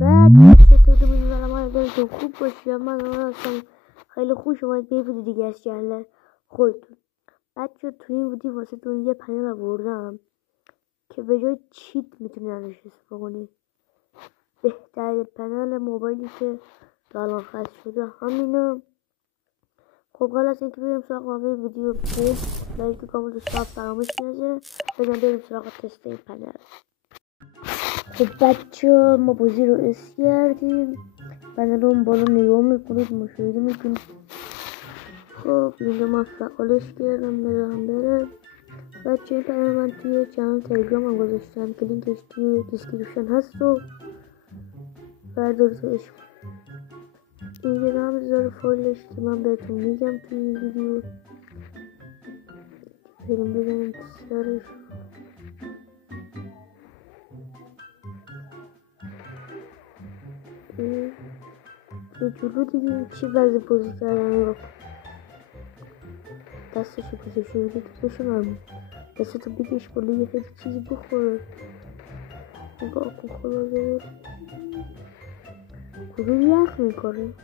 بعد چطوری می‌ذارم حالتون خوب باشه. من هستم خیلی خوش اومد به ویدیو دیگه از چنل خودتون. بچه تو این ویدیو واسه تون یه پنل آوردم که به جای چیت میتونی ازش استفاده کنی. بهترین پنل موبایلی که تا الان خرید شده همینه. خب قبل از اینکه بریم سراغ ویدیو لایک کامنت ساب فراموش نشه. بریم سراغ تست این پنل. خب بچه ما بازی رو اس کردیم. پنل رو بالا نگاه میکنید مشاهده میکنید. خب اینجا من فعالش کردم نگاه بره. بچه این پنل من توی چنل تلگرام هم گذاشتم که لینکش توی دیسکریپشن هست و بردارتش. اینجا رمز داره فایلش که من بهتون میگم توی این ویدیو. بریم بزنیم سرش. یه جلو دیگه چی وضع بازی کردن رو دستشو گذاشته بودی که بشه مرمون دستتو بگیش بالا یه خیلی چیزی بخوره. نگاه کن خدا زده کدوم یخ میکنه.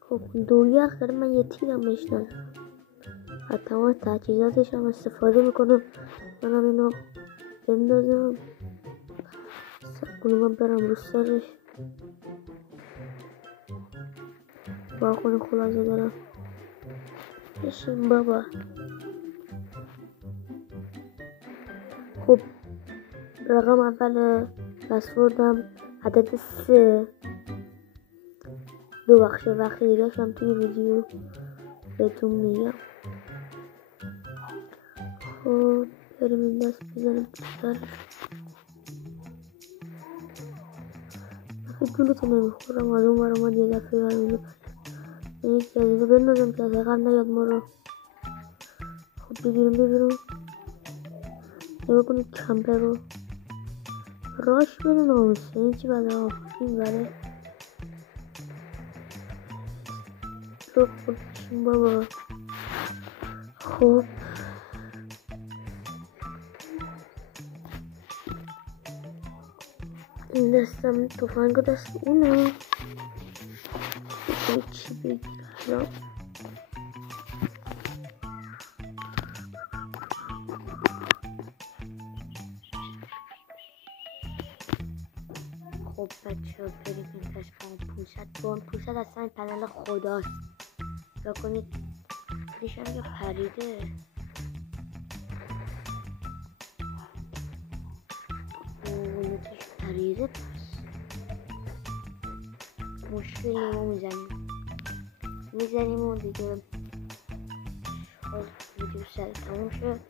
خب دو یخ داره. من یه تیرم بشنم از تمام تجهیزاتش هم استفاده میکنم. منم اینو بندازم سکنه من برم رو سرش با خونه خلاصه دارم بشین بابا. خب رقم اول پسوردم عدد 3. دو بخش دیگه هم توی ویدیو بهتون میگم. خب بریم این دست بزنیم تو سرش. خیلی گلوتو نمیخورم از اون برای من یه دفعه برمونو من یکی از اینو بندازم که از عقب نیاد ما رو. خب بگیریم نگاه کنید کمپر رو راش بده ناموسه. این چی بده ها این بره رو خودشون بابا. خب این دستم توفنگ دست اونه چی بگیرم. خب بچه ها بریم این تشکر 500 اصلا این پنل خداست. را کنید پیش هم یه پریده. نوتش پریده پس مشکلی ما میزنیم و دیگه ویدیو سر تموم شد.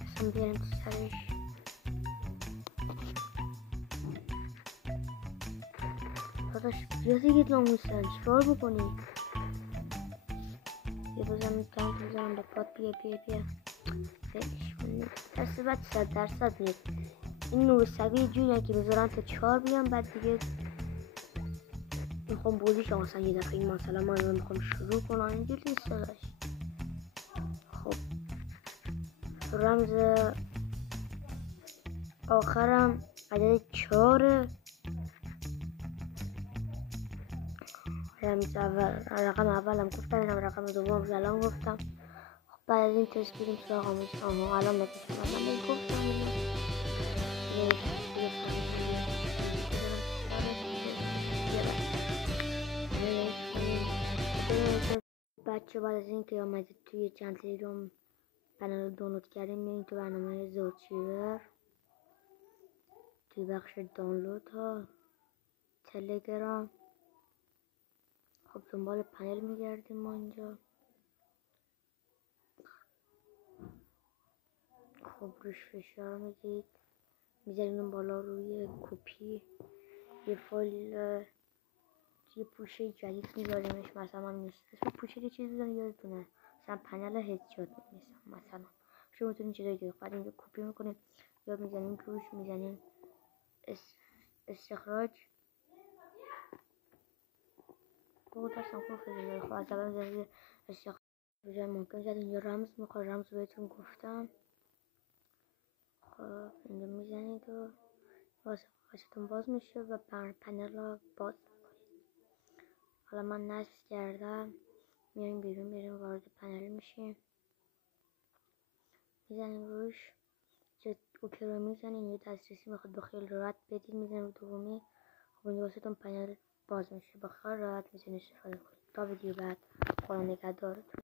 اصلا بیاریم تو سرش. داداش بیا دیگه ناموسن چیکار بکنی. یه بازم بزنم به پات. بیا فکرش کنی دست بعد 100% میاد. این 900 جوریه که بذارن تا 4 بیان. بعد دیگه میخوام بازیش مثلا یه دفعه این مثلا من میخوام شروع کنم اینجوری نیست داداش. خب رمز آخرم عدد 4. رمز اول رقم اولم گفتم. اینم رقم دوم الان گفتم. خب بعد از این تست بریم سراغ الان نتیجه من گفتم بچه بعد از این که آمدید توی چند تلگرام پنل رو دانلود کردیم میریم تو برنامه زورچیور توی بخش دانلود ها تلگرام. خب دنبال پنل میگردیم ما اینجا. خب روش فشار میدید میذاریم بالا روی کپی یه فایل یه پوشه جدید میذاریمش. مثلا من نیست اسم پوشه یه چیزی دارم یادتونه مثلا پنل هدشات میسم مثلا شما میتونید چیزایی که بعد اینجا کپی میکنید یا میزنیم روش میزنیم استخراج. خب دستم خوب خیلی خب از اول استخراج به جای ممکن زد اینجا رمز میخواد، رمز بهتون گفتم. خب اینجا میزنید و واسهتون باز میشه و پنل رو باز میکنید. حالا من نصب کردم، میایم بیرون، میریم وارد پنل میشیم، میزنیم روش، اوکی رو میزنیم. یه دسترسی میخواد به خیلی راحت بدید، میزنیم رو دومی. خب اینجا واسهتون پنل باز میشه، با خیلی راحت میتونید استفاده کنید. تا ویدیو بعد، خدا نگهدارتون.